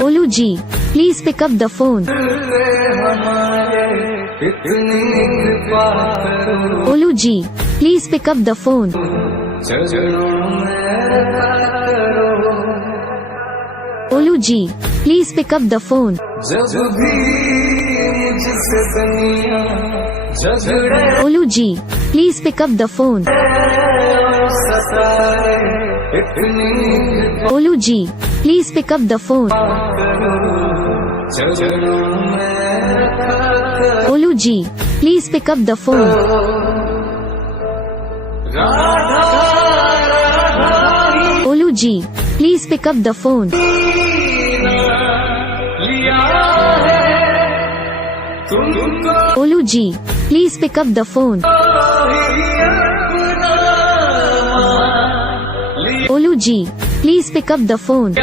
Olu ji, please pick up the phone. Olu ji, please pick up the phone. Olu ji, please pick up the phone. Olu ji, please pick up the phone. Olu ji, please pick up the phone. Olu ji, please pick up the phone. Olu ji, please pick up the phone. Olu ji, please pick up the phone. Olu ji, please pick up the phone.